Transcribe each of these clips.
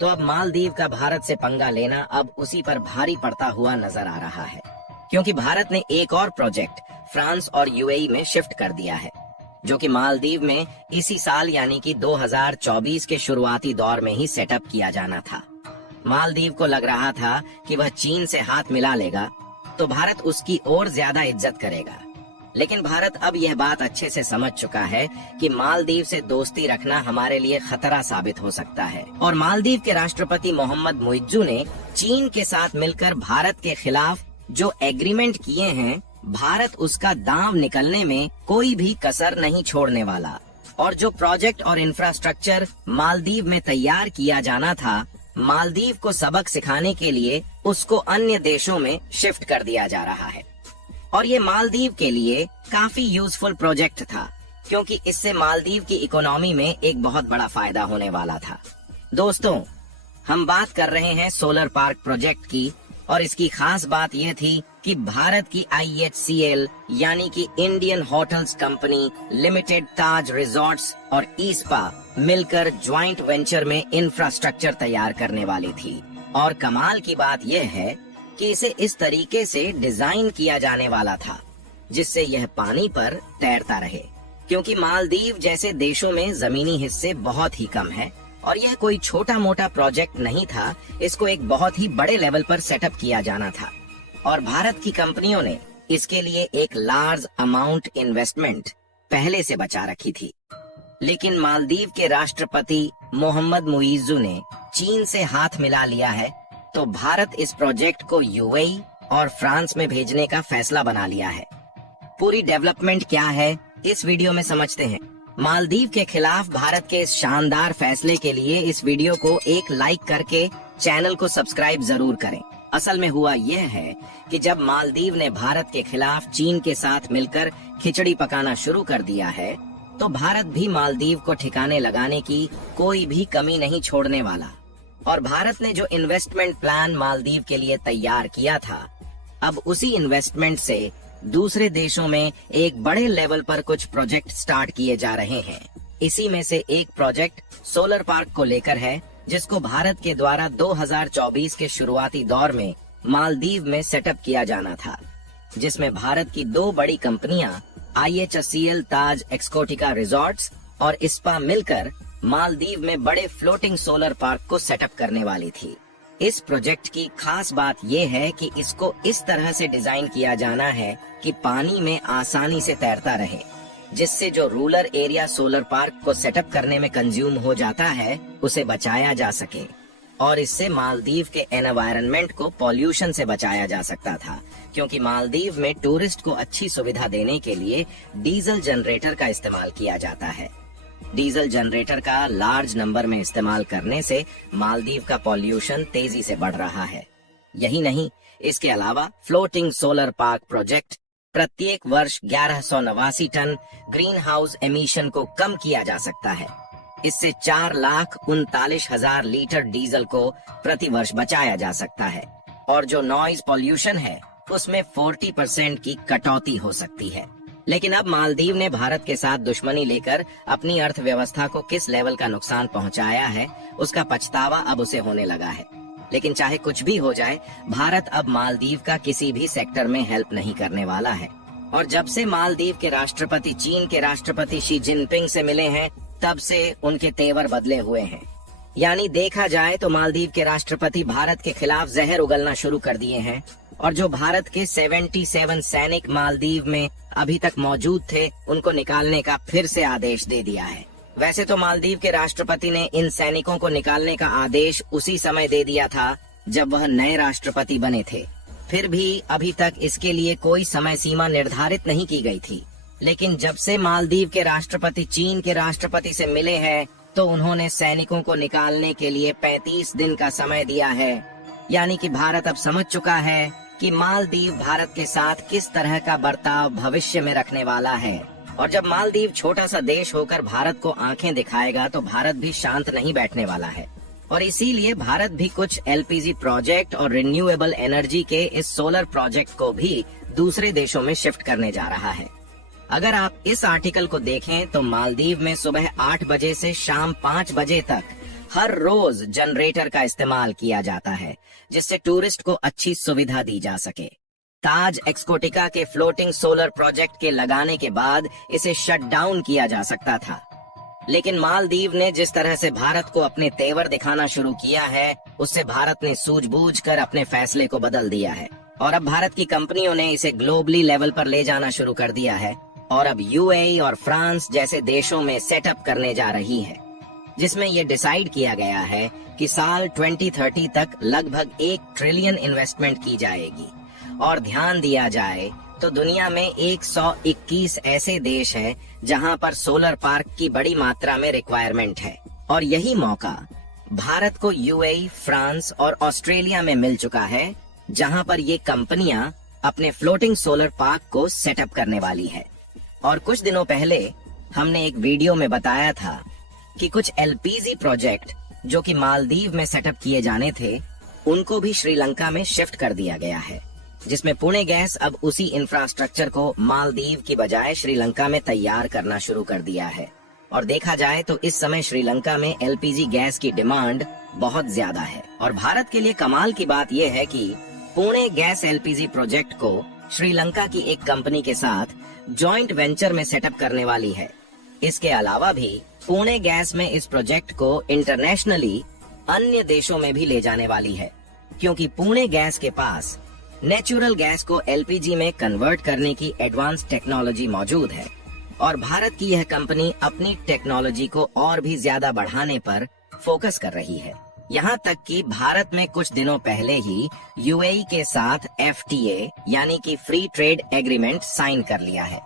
तो अब मालदीव का भारत से पंगा लेना अब उसी पर भारी पड़ता हुआ नजर आ रहा है, क्योंकि भारत ने एक और प्रोजेक्ट फ्रांस और यूएई में शिफ्ट कर दिया है, जो कि मालदीव में इसी साल यानी कि 2024 के शुरुआती दौर में ही सेटअप किया जाना था। मालदीव को लग रहा था कि वह चीन से हाथ मिला लेगा तो भारत उसकी और ज्यादा इज्जत करेगा, लेकिन भारत अब यह बात अच्छे से समझ चुका है कि मालदीव से दोस्ती रखना हमारे लिए खतरा साबित हो सकता है। और मालदीव के राष्ट्रपति मोहम्मद मुइज्जू ने चीन के साथ मिलकर भारत के खिलाफ जो एग्रीमेंट किए हैं, भारत उसका दांव निकलने में कोई भी कसर नहीं छोड़ने वाला। और जो प्रोजेक्ट और इंफ्रास्ट्रक्चर मालदीव में तैयार किया जाना था, मालदीव को सबक सिखाने के लिए उसको अन्य देशों में शिफ्ट कर दिया जा रहा है। और ये मालदीव के लिए काफी यूजफुल प्रोजेक्ट था, क्योंकि इससे मालदीव की इकोनॉमी में एक बहुत बड़ा फायदा होने वाला था। दोस्तों, हम बात कर रहे हैं सोलर पार्क प्रोजेक्ट की, और इसकी खास बात यह थी कि भारत की IHCL यानी कि इंडियन होटल्स कंपनी लिमिटेड, ताज रिजॉर्ट्स और ईस्पा मिलकर ज्वाइंट वेंचर में इंफ्रास्ट्रक्चर तैयार करने वाली थी। और कमाल की बात यह है कि इसे इस तरीके से डिजाइन किया जाने वाला था जिससे यह पानी पर तैरता रहे, क्योंकि मालदीव जैसे देशों में जमीनी हिस्से बहुत ही कम है और यह कोई छोटा मोटा प्रोजेक्ट नहीं था। इसको एक बहुत ही बड़े लेवल पर सेटअप किया जाना था और भारत की कंपनियों ने इसके लिए एक लार्ज अमाउंट इन्वेस्टमेंट पहले से बचा रखी थी। लेकिन मालदीव के राष्ट्रपति मोहम्मद मुइज्जू ने चीन से हाथ मिला लिया है, तो भारत इस प्रोजेक्ट को यूएई और फ्रांस में भेजने का फैसला बना लिया है। पूरी डेवलपमेंट क्या है, इस वीडियो में समझते हैं। मालदीव के खिलाफ भारत के इस शानदार फैसले के लिए इस वीडियो को एक लाइक करके चैनल को सब्सक्राइब जरूर करें। असल में हुआ यह है कि जब मालदीव ने भारत के खिलाफ चीन के साथ मिलकर खिचड़ी पकाना शुरू कर दिया है, तो भारत भी मालदीव को ठिकाने लगाने की कोई भी कमी नहीं छोड़ने वाला। और भारत ने जो इन्वेस्टमेंट प्लान मालदीव के लिए तैयार किया था, अब उसी इन्वेस्टमेंट से दूसरे देशों में एक बड़े लेवल पर कुछ प्रोजेक्ट स्टार्ट किए जा रहे हैं। इसी में से एक प्रोजेक्ट सोलर पार्क को लेकर है, जिसको भारत के द्वारा 2024 के शुरुआती दौर में मालदीव में सेटअप किया जाना था, जिसमें भारत की दो बड़ी कंपनियां IHCL ताज एक्सकोटिका रिजॉर्ट्स और इस्पा मिलकर मालदीव में बड़े फ्लोटिंग सोलर पार्क को सेटअप करने वाली थी। इस प्रोजेक्ट की खास बात यह है कि इसको इस तरह से डिजाइन किया जाना है कि पानी में आसानी से तैरता रहे, जिससे जो रूरल एरिया सोलर पार्क को सेटअप करने में कंज्यूम हो जाता है, उसे बचाया जा सके। और इससे मालदीव के एनवायरनमेंट को पॉल्यूशन से बचाया जा सकता था, क्योंकि मालदीव में टूरिस्ट को अच्छी सुविधा देने के लिए डीजल जनरेटर का इस्तेमाल किया जाता है। डीजल जनरेटर का लार्ज नंबर में इस्तेमाल करने से मालदीव का पॉल्यूशन तेजी से बढ़ रहा है। यही नहीं, इसके अलावा फ्लोटिंग सोलर पार्क प्रोजेक्ट प्रत्येक वर्ष 1189 टन ग्रीन हाउस एमिशन को कम किया जा सकता है। इससे 4,39,000 लीटर डीजल को प्रति वर्ष बचाया जा सकता है। और जो नॉइज पॉल्यूशन है, उसमें 40% की कटौती हो सकती है। लेकिन अब मालदीव ने भारत के साथ दुश्मनी लेकर अपनी अर्थव्यवस्था को किस लेवल का नुकसान पहुंचाया है, उसका पछतावा अब उसे होने लगा है। लेकिन चाहे कुछ भी हो जाए, भारत अब मालदीव का किसी भी सेक्टर में हेल्प नहीं करने वाला है। और जब से मालदीव के राष्ट्रपति चीन के राष्ट्रपति शी जिनपिंग से मिले हैं, तब से उनके तेवर बदले हुए हैं। यानी देखा जाए तो मालदीव के राष्ट्रपति भारत के खिलाफ जहर उगलना शुरू कर दिए हैं। और जो भारत के 77 सैनिक मालदीव में अभी तक मौजूद थे, उनको निकालने का फिर से आदेश दे दिया है। वैसे तो मालदीव के राष्ट्रपति ने इन सैनिकों को निकालने का आदेश उसी समय दे दिया था जब वह नए राष्ट्रपति बने थे। फिर भी अभी तक इसके लिए कोई समय सीमा निर्धारित नहीं की गई थी। लेकिन जब से मालदीव के राष्ट्रपति चीन के राष्ट्रपति से मिले हैं, तो उन्होंने सैनिकों को निकालने के लिए 35 दिन का समय दिया है। यानी कि भारत अब समझ चुका है कि मालदीव भारत के साथ किस तरह का बर्ताव भविष्य में रखने वाला है। और जब मालदीव छोटा सा देश होकर भारत को आंखें दिखाएगा, तो भारत भी शांत नहीं बैठने वाला है। और इसीलिए भारत भी कुछ LPG प्रोजेक्ट और रिन्यूएबल एनर्जी के इस सोलर प्रोजेक्ट को भी दूसरे देशों में शिफ्ट करने जा रहा है। अगर आप इस आर्टिकल को देखें तो मालदीव में सुबह 8 बजे से शाम 5 बजे तक हर रोज जनरेटर का इस्तेमाल किया जाता है जिससे टूरिस्ट को अच्छी सुविधा दी जा सके। ताज एक्सकोटिका के फ्लोटिंग सोलर प्रोजेक्ट के लगाने के बाद इसे शट डाउन किया जा सकता था, लेकिन मालदीव ने जिस तरह से भारत को अपने तेवर दिखाना शुरू किया है, उससे भारत ने सूझबूझकर अपने फैसले को बदल दिया है और अब भारत की कंपनियों ने इसे ग्लोबली लेवल पर ले जाना शुरू कर दिया है और अब यूएई और फ्रांस जैसे देशों में सेटअप करने जा रही है, जिसमें ये डिसाइड किया गया है कि साल 2030 तक लगभग 1 ट्रिलियन इन्वेस्टमेंट की जाएगी। और ध्यान दिया जाए तो दुनिया में 121 ऐसे देश हैं जहां पर सोलर पार्क की बड़ी मात्रा में रिक्वायरमेंट है और यही मौका भारत को यूएई, फ्रांस और ऑस्ट्रेलिया में मिल चुका है, जहां पर ये कंपनियां अपने फ्लोटिंग सोलर पार्क को सेटअप करने वाली है। और कुछ दिनों पहले हमने एक वीडियो में बताया था कि कुछ एलपीजी प्रोजेक्ट जो कि मालदीव में सेटअप किए जाने थे, उनको भी श्रीलंका में शिफ्ट कर दिया गया है, जिसमें पुणे गैस अब उसी इंफ्रास्ट्रक्चर को मालदीव की बजाय श्रीलंका में तैयार करना शुरू कर दिया है। और देखा जाए तो इस समय श्रीलंका में एलपीजी गैस की डिमांड बहुत ज्यादा है। और भारत के लिए कमाल की बात यह है कि पुणे गैस एलपीजी प्रोजेक्ट को श्रीलंका की एक कंपनी के साथ जॉइंट वेंचर में सेटअप करने वाली है। इसके अलावा भी पुणे गैस में इस प्रोजेक्ट को इंटरनेशनली अन्य देशों में भी ले जाने वाली है, क्योंकि पुणे गैस के पास नेचुरल गैस को एलपीजी में कन्वर्ट करने की एडवांस टेक्नोलॉजी मौजूद है और भारत की यह कंपनी अपनी टेक्नोलॉजी को और भी ज्यादा बढ़ाने पर फोकस कर रही है। यहाँ तक कि भारत में कुछ दिनों पहले ही यूएई के साथ एफटीए यानी कि फ्री ट्रेड एग्रीमेंट साइन कर लिया है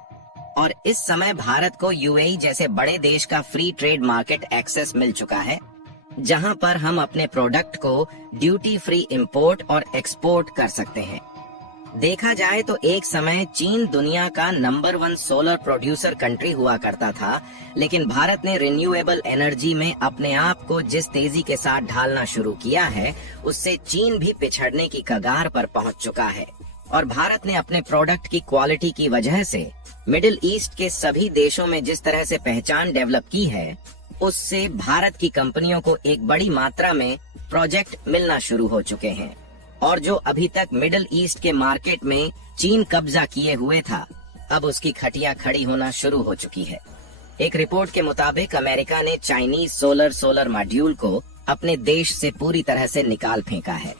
और इस समय भारत को यूएई जैसे बड़े देश का फ्री ट्रेड मार्केट एक्सेस मिल चुका है, जहां पर हम अपने प्रोडक्ट को ड्यूटी फ्री इंपोर्ट और एक्सपोर्ट कर सकते हैं। देखा जाए तो एक समय चीन दुनिया का नंबर 1 सोलर प्रोड्यूसर कंट्री हुआ करता था, लेकिन भारत ने रिन्यूएबल एनर्जी में अपने आप को जिस तेजी के साथ ढालना शुरू किया है, उससे चीन भी पिछड़ने की कगार पर पहुंच चुका है। और भारत ने अपने प्रोडक्ट की क्वालिटी की वजह से मिडिल ईस्ट के सभी देशों में जिस तरह से पहचान डेवलप की है, उससे भारत की कंपनियों को एक बड़ी मात्रा में प्रोजेक्ट मिलना शुरू हो चुके हैं। और जो अभी तक मिडिल ईस्ट के मार्केट में चीन कब्जा किए हुए था, अब उसकी खटिया खड़ी होना शुरू हो चुकी है। एक रिपोर्ट के मुताबिक अमेरिका ने चाइनीज सोलर मॉड्यूल को अपने देश से पूरी तरह से निकाल फेंका है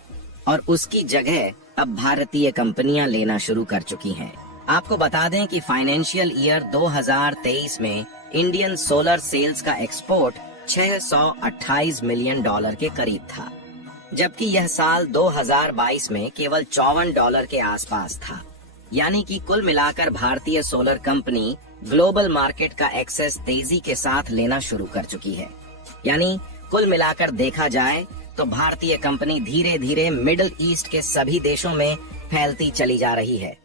और उसकी जगह अब भारतीय कंपनियां लेना शुरू कर चुकी हैं। आपको बता दें कि फाइनेंशियल ईयर 2023 में इंडियन सोलर सेल्स का एक्सपोर्ट $628 मिलियन के करीब था, जबकि यह साल 2022 में केवल $54 के आसपास था। यानी कि कुल मिलाकर भारतीय सोलर कंपनी ग्लोबल मार्केट का एक्सेस तेजी के साथ लेना शुरू कर चुकी है। यानी कुल मिलाकर देखा जाए तो भारतीय कंपनी धीरे धीरे मिडिल ईस्ट के सभी देशों में फैलती चली जा रही है।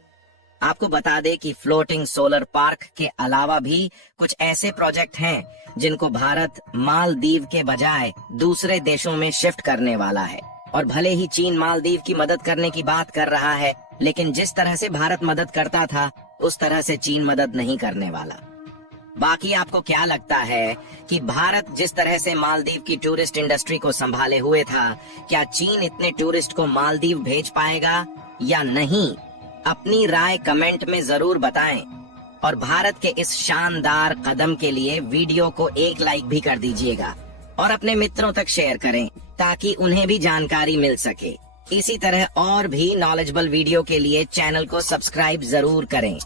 आपको बता दें कि फ्लोटिंग सोलर पार्क के अलावा भी कुछ ऐसे प्रोजेक्ट हैं जिनको भारत मालदीव के बजाय दूसरे देशों में शिफ्ट करने वाला है। और भले ही चीन मालदीव की मदद करने की बात कर रहा है, लेकिन जिस तरह से भारत मदद करता था उस तरह से चीन मदद नहीं करने वाला। बाकी आपको क्या लगता है कि भारत जिस तरह से मालदीव की टूरिस्ट इंडस्ट्री को संभाले हुए था, क्या चीन इतने टूरिस्ट को मालदीव भेज पाएगा या नहीं? अपनी राय कमेंट में जरूर बताएं और भारत के इस शानदार कदम के लिए वीडियो को एक लाइक भी कर दीजिएगा और अपने मित्रों तक शेयर करें ताकि उन्हें भी जानकारी मिल सके। इसी तरह और भी नॉलेजेबल वीडियो के लिए चैनल को सब्सक्राइब जरूर करें।